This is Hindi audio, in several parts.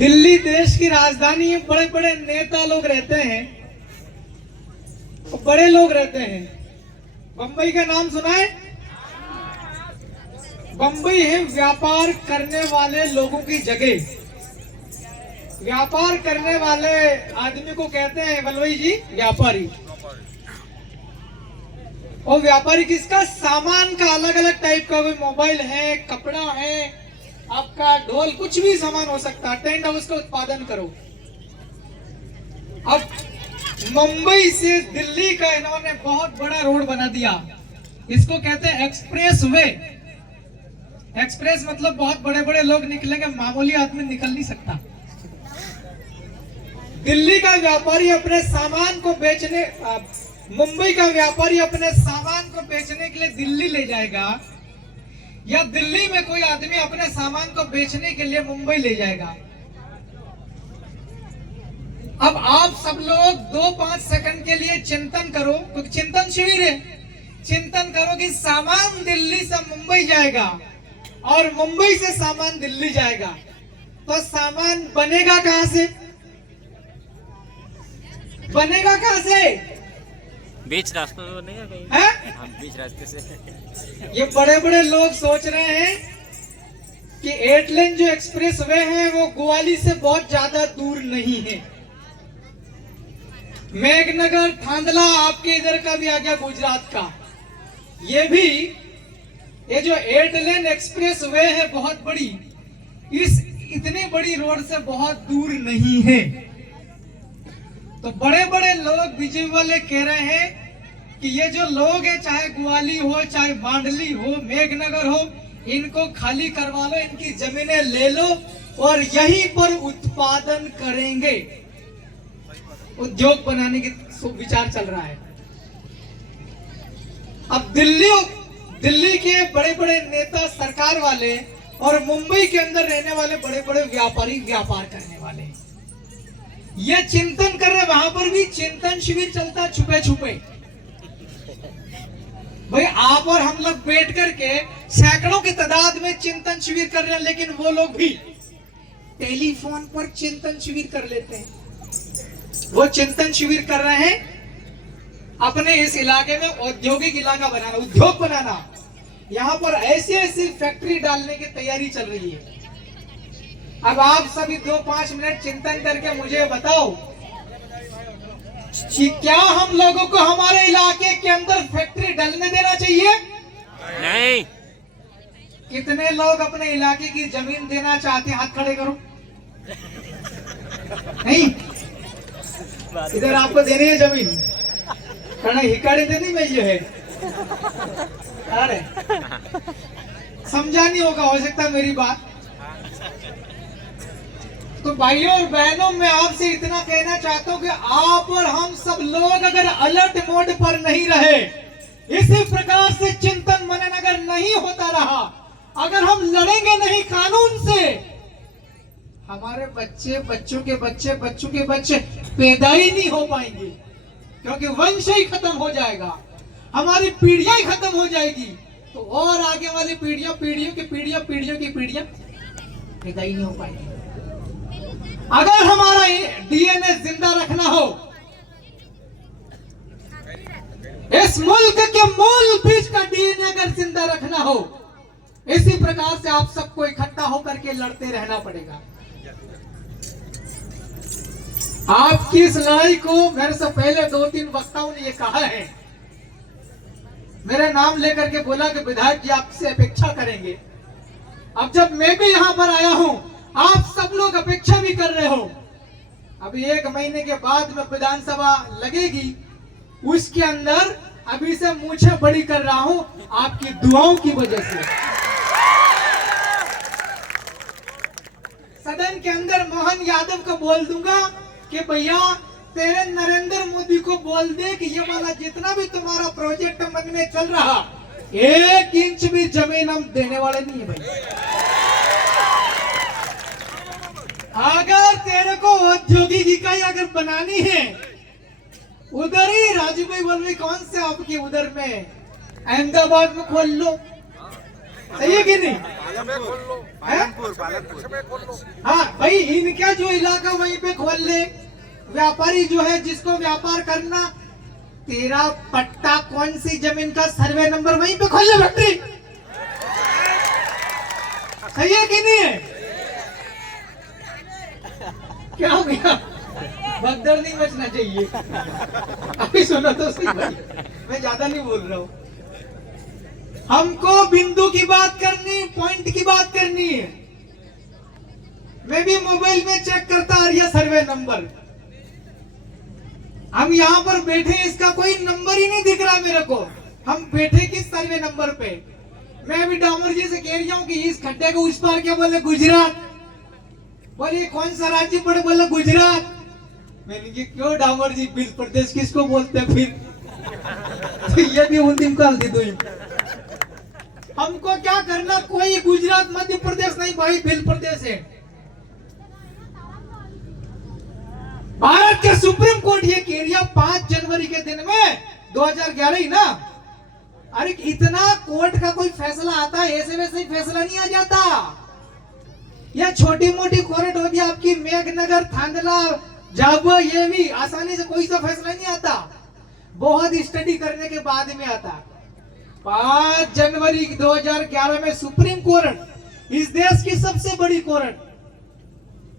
दिल्ली देश की राजधानी है, बड़े बड़े नेता लोग रहते हैं, बड़े लोग रहते हैं। बंबई का नाम सुना है? बंबई है व्यापार करने वाले लोगों की जगह। व्यापार करने वाले आदमी को कहते हैं वल्लभी जी व्यापारी। और व्यापारी किसका? सामान का, अलग अलग टाइप का, कोई मोबाइल है, कपड़ा है, आपका ढोल, कुछ भी सामान हो सकता है। टेंट हाउस का उत्पादन करो। अब मुंबई से दिल्ली का इन्होंने बहुत बड़ा रोड बना दिया। इसको कहते हैं एक्सप्रेस वे। एक्सप्रेस मतलब बहुत बड़े बड़े लोग निकलेंगे, मामूली आदमी निकल नहीं सकता। दिल्ली का व्यापारी अपने सामान को बेचने, मुंबई का व्यापारी अपने सामान को बेचने के लिए दिल्ली ले जाएगा, या दिल्ली में कोई आदमी अपने सामान को बेचने के लिए मुंबई ले जाएगा। अब आप सब लोग 2-5 सेकंड के लिए चिंतन करो, क्योंकि चिंतन शिविर है। चिंतन करो कि सामान दिल्ली से मुंबई जाएगा और मुंबई से सामान दिल्ली जाएगा, तो सामान बनेगा कहां से? बनेगा कहां से? बीच रास्ते में बनेगा कहीं? है? हम बीच रास्ते से। ये बड़े बड़े लोग सोच रहे हैं कि 8 लेन जो एक्सप्रेस वे है वो ग्वाली से बहुत ज्यादा दूर नहीं है। मेघनगर, थांदला आपके इधर का भी आ गया, गुजरात का। ये भी, ये जो 8 लेन एक्सप्रेस वे है बहुत बड़ी, इस इतनी बड़ी रोड से बहुत दूर नहीं है। तो बड़े बड़े लोग बीजेपी वाले कह रहे हैं कि ये जो लोग हैं, चाहे ग्वाली हो, चाहे मांडली हो, मेघनगर हो, इनको खाली करवा लो, इनकी जमीनें ले लो और यहीं पर उत्पादन करेंगे। उद्योग बनाने की विचार चल रहा है। अब दिल्ली के बड़े बड़े नेता, सरकार वाले, और मुंबई के अंदर रहने वाले बड़े बड़े व्यापारी, व्यापार करने वाले, ये चिंतन कर रहे। वहां पर भी चिंतन शिविर चलता छुपे छुपे। भाई आप और हम लोग बैठ करके सैकड़ों की तादाद में चिंतन शिविर कर रहे हैं, लेकिन वो लोग भी टेलीफोन पर चिंतन शिविर कर लेते हैं। वो चिंतन शिविर कर रहे हैं अपने इस इलाके में औद्योगिक इलाका बनाना, उद्योग बनाना। यहाँ पर ऐसी ऐसी फैक्ट्री डालने की तैयारी चल रही है। अब आप सभी 2-5 मिनट चिंतन करके मुझे बताओ कि क्या हम लोगों को हमारे इलाके के अंदर फैक्ट्री डालने देना चाहिए? नहीं। कितने लोग अपने इलाके की जमीन देना चाहते हैं? हाथ खड़े करो। नहीं, इधर आपको देनी है जमीन, कारण हिकाड़ी देनी में ये है। अरे समझा नहीं होगा, हो सकता मेरी बात। तो भाइयों और बहनों, मैं आपसे इतना कहना चाहता हूं कि आप और हम सब लोग अगर अलर्ट मोड पर नहीं रहे, इसी प्रकार से चिंतन मनन अगर नहीं होता रहा, अगर हम लड़ेंगे नहीं कानून से, हमारे बच्चे, बच्चों के बच्चे, बच्चों के बच्चे पैदा ही नहीं हो पाएंगे, क्योंकि वंश ही खत्म हो जाएगा, हमारी पीढ़ियां ही खत्म हो जाएगी। तो और आगे वाली पीढ़ियां, पीढ़ियों की पीढ़ियां, पीढ़ियों की पीढ़ियां पैदा ही नहीं हो पाएंगी। अगर हमारा डीएनए जिंदा रखना हो, इस मुल्क के मूल बीज का डीएनए अगर जिंदा रखना हो, इसी प्रकार से आप सबको इकट्ठा होकर के लड़ते रहना पड़ेगा। आपकी इस लड़ाई को मेरे से पहले 2-3 वक्ताओं ने ये कहा है, मेरा नाम लेकर के बोला कि विधायक जी आपसे अपेक्षा करेंगे। अब जब मैं भी यहां पर आया हूं, आप सब लोग अपेक्षा भी कर रहे हो। अभी 1 महीने के बाद में विधानसभा लगेगी, उसके अंदर अभी से मूंछें बड़ी कर रहा हूं आपकी दुआओं की वजह से। सदन के अंदर मोहन यादव को बोल दूंगा कि भैया तेरे नरेंद्र मोदी को बोल दे कि ये वाला जितना भी तुम्हारा प्रोजेक्ट मन में चल रहा, 1 इंच भी जमीन हम देने वाले नहीं है भाई। अगर तेरे को औद्योगिक इकाई अगर बनानी है, उधर ही राजू भाई बोल रहे, कौन से आपके उधर में अहमदाबाद में खोल लो, सही है कि नहीं? हाँ भाई, इनका जो इलाका वहीं पे खोल ले। व्यापारी जो है, जिसको व्यापार करना, तेरा पट्टा कौन सी जमीन का सर्वे नंबर, वहीं पे खोल ले फैक्ट्री। सही है कि नहीं है? क्या हो गया? भगदड़ नहीं मचना चाहिए। अभी सुनो तो सही भाई, मैं ज्यादा नहीं बोल रहा हूँ। हमको बिंदु की बात करनी, पॉइंट की बात करनी है। मैं भी मोबाइल में चेक करता आ रहा सर्वे नंबर। हम यहाँ पर बैठे, इसका कोई नंबर ही नहीं दिख रहा मेरे को। हम बैठे किस सर्वे नंबर पे? मैं भी डामर जी से कह रहा हूँ कि इस खड्डे को उस पार क्या बोले, गुजरात। बोले कौन सा राज्य पड़े, बोले गुजरात। मैंने कहा क्यों डामर जी, बिल प्रदेश किसको बोलते हैं फिर? तो ये भी उन दिन काल दी दो। हमको क्या करना, कोई गुजरात मध्य प्रदेश नहीं भाई, बिल प्रदेश है। भारत के सुप्रीम कोर्ट ये कह रहा 5 जनवरी के दिन में 2011 ही ना। अरे इतना कोर्ट का कोई फैसला आता है, ऐसे वैसे ही फैसला नहीं आ जाता। यह छोटी मोटी कोर्ट होगी आपकी, मेघनगर, थांदला, झाबुआ, ये भी आसानी से कोई सा फैसला नहीं आता, बहुत स्टडी करने के बाद में आता। 5 जनवरी 2011 में सुप्रीम कोर्ट, इस देश की सबसे बड़ी कोर्ट,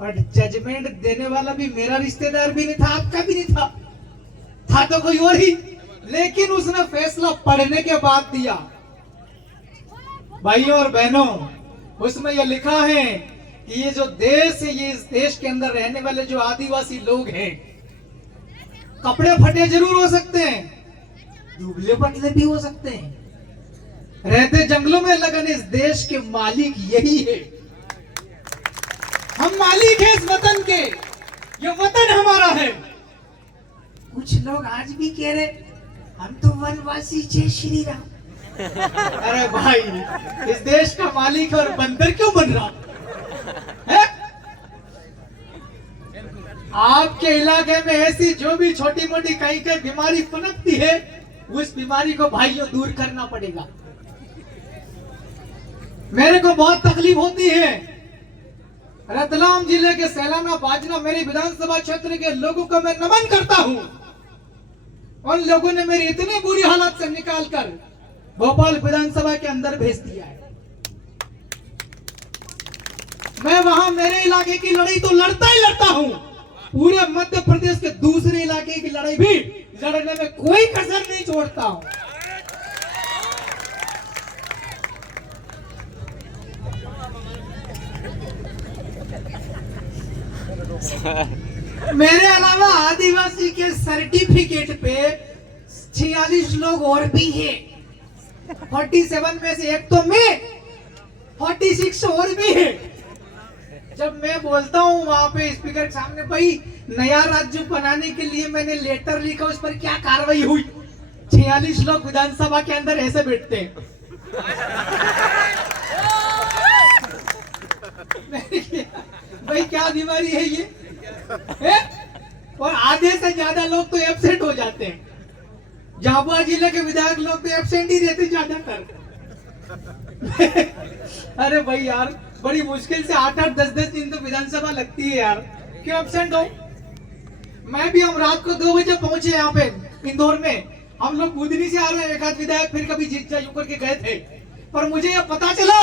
और जजमेंट देने वाला भी मेरा रिश्तेदार भी नहीं था, आपका भी नहीं था तो कोई और ही। लेकिन उसने फैसला पढ़ने के बाद दिया। भाइयों और बहनों, उसमें यह लिखा है कि ये जो देश है, ये इस देश के अंदर रहने वाले जो आदिवासी लोग हैं, कपड़े फटे जरूर हो सकते हैं, दुबले पतले भी हो सकते हैं, रहते जंगलों में, लगन इस देश के मालिक यही है। हम मालिक हैं इस वतन के, ये वतन हमारा है। कुछ लोग आज भी कह रहे हम तो वनवासी, जय श्री राम। अरे भाई, इस देश का मालिक और बंदर क्यों बन रहा है? आपके इलाके में ऐसी जो भी छोटी मोटी कहीं कहीं बीमारी पनपती है, उस बीमारी को भाइयों दूर करना पड़ेगा। मेरे को बहुत तकलीफ होती है। रतलाम जिले के सैलाना बाजना मेरी विधानसभा क्षेत्र के लोगों को मैं नमन करता हूं। उन लोगों ने मेरी इतनी बुरी हालत से निकालकर भोपाल विधानसभा के अंदर भेज दिया है। मैं वहां मेरे इलाके की लड़ाई तो लड़ता ही लड़ता हूं, पूरे मध्य प्रदेश के दूसरे इलाके की लड़ाई भी लड़ने में कोई कसर नहीं छोड़ता हूं। मेरे अलावा आदिवासी के सर्टिफिकेट पे 46 लोग और भी हैं। 47 में से एक तो मैं, 46 और भी है। जब मैं बोलता हूँ वहां पे स्पीकर के सामने, भाई नया राज्य बनाने के लिए मैंने लेटर लिखा, उस पर क्या कार्रवाई हुई? 46 लोग विधानसभा के अंदर ऐसे बैठते हैं। भाई क्या बीमारी है ये? और आधे से ज्यादा लोग तो एब्सेंट हो जाते हैं। झाबुआ जिले के विधायक लोग तो एब्सेंट ही रहते ज्यादातर। अरे भाई यार, बड़ी मुश्किल से 8-8, 10-10 दिन तो विधानसभा लगती है यार, क्यों एब्सेंट हो? मैं भी, हम रात को 2 बजे पहुंचे यहाँ पे इंदौर में। हम लोग बुधनी से आ रहे हैं, एक आध विधायक फिर कभी जीत जा करके गए थे, पर मुझे यह पता चला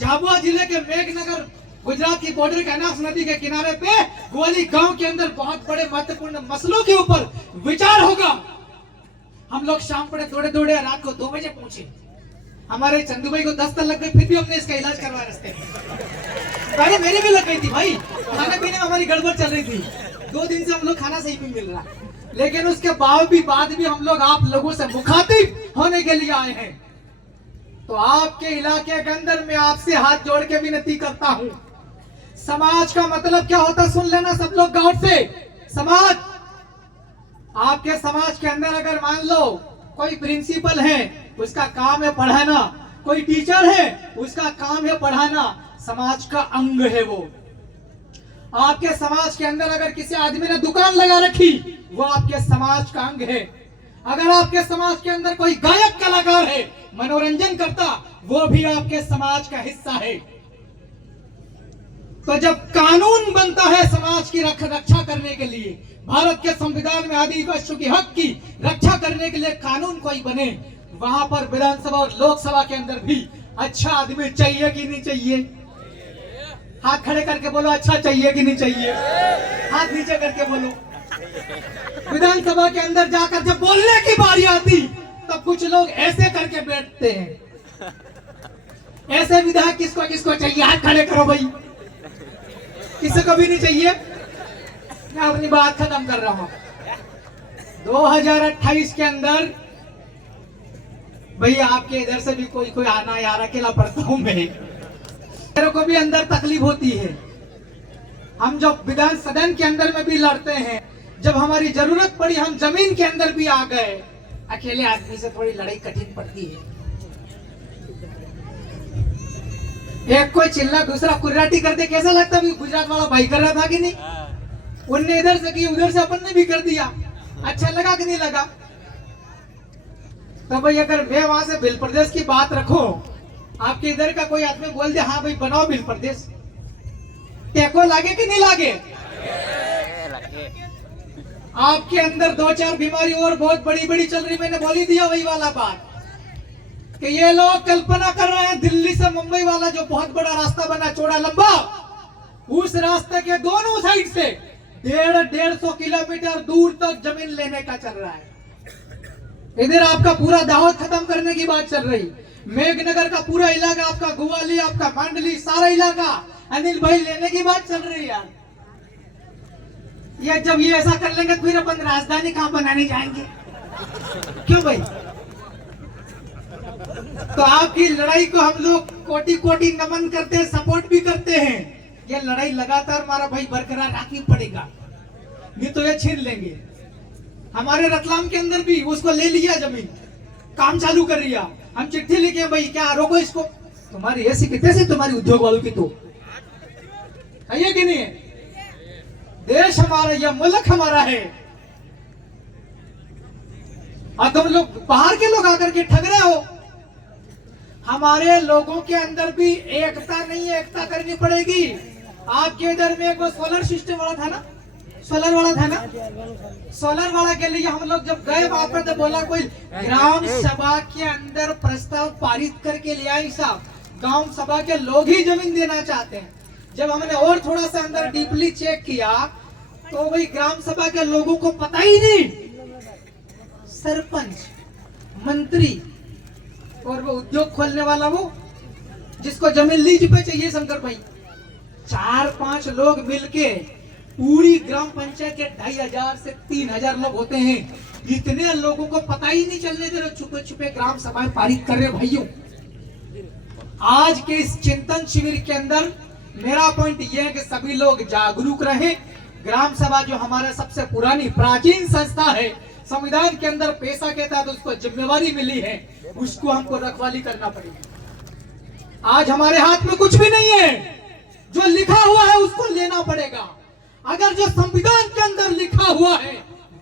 झाबुआ जिले के मेघनगर, गुजरात की बॉर्डर कैनास नदी के किनारे पे ग्वाली गांव के अंदर बहुत बड़े महत्वपूर्ण मसलों के ऊपर विचार होगा। हम लोग शाम पड़े दौड़े दौड़े रात को 2 बजे पहुंचे। हमारे चंदू भाई को 10 लग गए, फिर भी हमने इसका इलाज करवाया रास्ते में। गाड़ी मेरी भी लग गई थी भाई, खाने पीने में हमारी गड़बड़ चल रही थी। 2 दिन से हम लोग खाना सही नहीं मिल रहा, लेकिन उसके बाद भी हम लोग आप लोगों से मुखातिब होने के लिए आए हैं। तो आपके इलाके के अंदर मैं आपसे हाथ जोड़ के विनती करता हूं, समाज का मतलब क्या होता सुन लेना सब लोग गौर से। समाज, आपके समाज के अंदर अगर मान लो कोई प्रिंसिपल है, उसका काम है पढ़ाना, कोई टीचर है, उसका काम है पढ़ाना, समाज का अंग है वो। आपके समाज के अंदर अगर किसी आदमी ने दुकान लगा रखी, वो आपके समाज का अंग है। अगर आपके समाज के अंदर कोई गायक कलाकार है, मनोरंजन करता, वो भी आपके समाज का हिस्सा है। तो जब कानून बनता है समाज की रक्षा करने के लिए, भारत के संविधान में आदिवासियों की हक की रक्षा करने के लिए कानून कोई बने, वहां पर विधानसभा और लोकसभा के अंदर भी अच्छा आदमी चाहिए कि नहीं चाहिए? हाथ खड़े करके बोलो, अच्छा चाहिए कि नहीं चाहिए? हाथ नीचे करके बोलो। विधानसभा के अंदर जाकर जब बोलने की बारी आती, तब कुछ लोग ऐसे करके बैठते हैं। ऐसे विधायक किसको किसको चाहिए? हाथ खड़े करो भाई। किसी को भी नहीं चाहिए? मैं अपनी बात खत्म कर रहा हूं। 2028 के अंदर भैया आपके इधर से भी कोई आना, यार अकेला पड़ता हूं मैं, मेरे को भी अंदर तकलीफ होती है। हम जब विधान सदन के अंदर में भी लड़ते हैं, जब हमारी जरूरत पड़ी हम जमीन के अंदर भी आ गए, अकेले आदमी से थोड़ी लड़ाई कठिन पड़ती है। एक कोई चिल्ला दूसरा कुर्राटी कर दे, कैसा लगता है? गुजरात वाला भाई कर रहा था कि नहीं? उनने इधर से की, उधर से अपन ने भी कर दिया। अच्छा लगा कि नहीं लगा? तो भाई अगर मैं वहां से बिल प्रदेश की बात रखूं, आपके इधर का कोई आदमी बोल दे हाँ भाई बनाओ बिल प्रदेश, टेको लागे कि नहीं लागे? आपके अंदर 2-4 बीमारी और बहुत बड़ी बड़ी चल रही, मैंने बोली दिया वही वाला बात कि ये लोग कल्पना कर रहे हैं दिल्ली से मुंबई वाला जो बहुत बड़ा रास्ता बना, चौड़ा लंबा, उस रास्ते के दोनों साइड से 150 किलोमीटर दूर तक जमीन लेने का चल रहा है। इधर आपका पूरा दाहोद खत्म करने की बात चल रही, मेघनगर का पूरा इलाका, आपका ग्वाली, आपका मंडली, सारा इलाका अनिल भाई लेने की बात चल रही है यार। ये जब ये ऐसा कर लेंगे फिर अपन राजधानी कहां बनाने जाएंगे? क्यों भाई? तो आपकी लड़ाई को हम लोग कोटि कोटि नमन करते हैं, सपोर्ट भी करते हैं। ये लड़ाई लगातार हमारा भाई बरकरार रखनी पड़ेगा, नहीं तो ये छीन लेंगे। हमारे रतलाम के अंदर भी उसको ले लिया जमीन, काम चालू कर लिया। हम चिट्ठी लिखे भाई क्या रोको इसको, तुम्हारी ऐसी कितने से तुम्हारी उद्योग वालों की तो है कि नहीं है? देश हमारा, यह मुल्क हमारा है, और तुम लोग बाहर के लोग आकर के ठग रहे हो। हमारे लोगों के अंदर भी एकता नहीं है, एकता करनी पड़ेगी। आपके इधर में एक वो सोलर सिस्टम वाला था ना, सोलर वाला था ना, सोलर वाला के लिए हम लोग जब गए वहां पर तो बोला कोई ग्राम सभा के अंदर प्रस्ताव पारित करके ले आई साहब, गांव सभा के लोग ही जमीन देना चाहते हैं। जब हमने और थोड़ा सा अंदर डीपली चेक किया तो भाई ग्राम सभा के लोगों को पता ही नहीं, सरपंच, मंत्री और वो उद्योग खोलने वाला, वो जिसको जमीन लीज पे चाहिए शंकर भाई, 4-5 लोग मिलके पूरी ग्राम पंचायत के 2500 से 3000 लोग होते हैं, इतने लोगों को पता ही नहीं चलने दे रहे, छुपे छुपे ग्राम सभाएं पारित कर रहे भाइयों। आज के इस चिंतन शिविर के अंदर मेरा पॉइंट यह है कि सभी लोग जागरूक रहे। ग्राम सभा जो हमारा सबसे पुरानी प्राचीन संस्था है, संविधान के अंदर पैसा के तहत उसको जिम्मेवारी मिली है, उसको हमको रखवाली करना पड़ेगी। आज हमारे हाथ में कुछ भी नहीं है, जो लिखा हुआ है उसको लेना पड़ेगा। अगर जो संविधान के अंदर लिखा हुआ है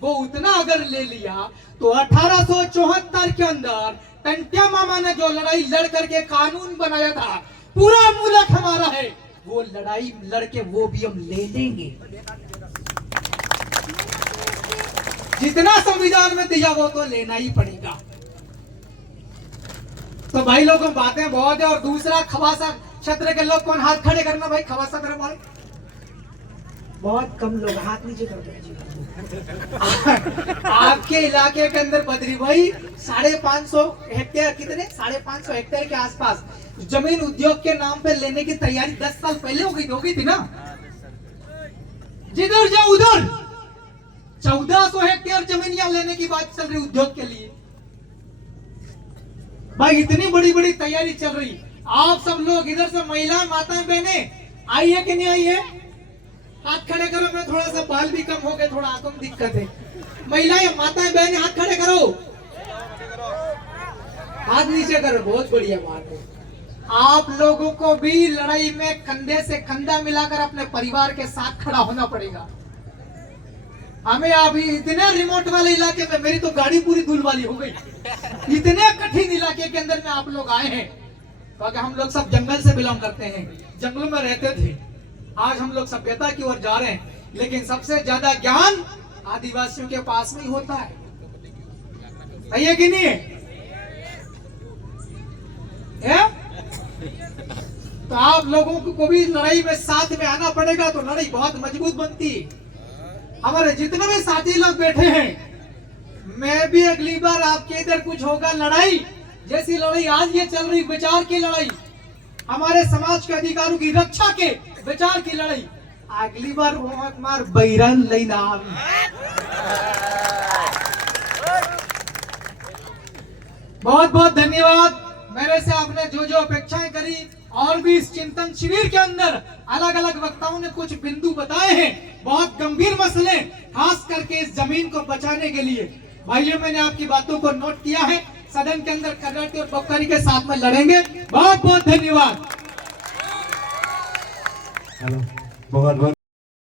वो उतना अगर ले लिया तो 1874 के अंदर टंट्या मामा ने जो लड़ाई लड़ करके कानून बनाया था, पूरा मुल्क हमारा है, वो लड़ाई लड़के वो भी हम ले लेंगे। जितना संविधान में दिया वो तो लेना ही पड़ेगा। तो भाई लोगों बातें बहुत है। और दूसरा, खवासा क्षेत्र के लोग कौन हाथ खड़े करना भाई, खवासा मेरे भाई बहुत कम लोग हाथ नीचे करते हैं। आपके इलाके के अंदर बद्री भाई 550 हेक्टेयर, कितने 550 हेक्टेयर के आसपास जमीन उद्योग के नाम पे लेने की तैयारी 10 साल पहले हो गई थी ना। जिधर जाओ उधर 1400 हेक्टेयर जमीन यहाँ लेने की बात चल रही उद्योग के लिए। भाई इतनी बड़ी बड़ी तैयारी चल रही, आप सब लोग इधर से महिला माताएं बहने आई है कि नहीं आई है? हाथ खड़े करो। मैं थोड़ा सा बाल भी कम हो गए, थोड़ा आंखों में दिक्कत है। महिलाएं माताएं बहने हाथ खड़े करो, हाथ नीचे करो, बहुत बढ़िया बात है। आप लोगों को भी लड़ाई में कंधे से कंधा मिलाकर अपने परिवार के साथ खड़ा होना पड़ेगा। हमें अभी इतने रिमोट वाले इलाके में, मेरी तो गाड़ी पूरी धूल वाली हो गई, इतने कठिन इलाके के अंदर में आप लोग आए हैं, क्योंकि हम लोग सब जंगल से बिलोंग करते हैं, जंगलों में रहते थे। आज हम लोग सभ्यता की ओर जा रहे हैं, लेकिन सबसे ज्यादा ज्ञान आदिवासियों के पास में ही होता है। सही है कि नहीं है? तो आप लोगों को भी लड़ाई में साथ में आना पड़ेगा, तो लड़ाई बहुत मजबूत बनती है। हमारे जितने भी साथी लोग बैठे हैं, मैं भी अगली बार आपके इधर कुछ होगा लड़ाई, जैसी लड़ाई आज ये चल रही, विचार की लड़ाई, हमारे समाज के अधिकारों की रक्षा के विचार की लड़ाई, अगली बार मार बैरन लेना। बहुत बहुत धन्यवाद। मेरे से आपने जो जो अपेक्षाएं करी, और भी इस चिंतन शिविर के अंदर अलग अलग वक्ताओं ने कुछ बिंदु बताए हैं, बहुत गंभीर मसले, खास करके इस जमीन को बचाने के लिए। भाइयों, मैंने आपकी बातों को नोट किया है। सदन के अंदर कराटे और बकरी के साथ में लड़ेंगे। बहुत बहुत धन्यवाद। हेलो, बहुत बहुत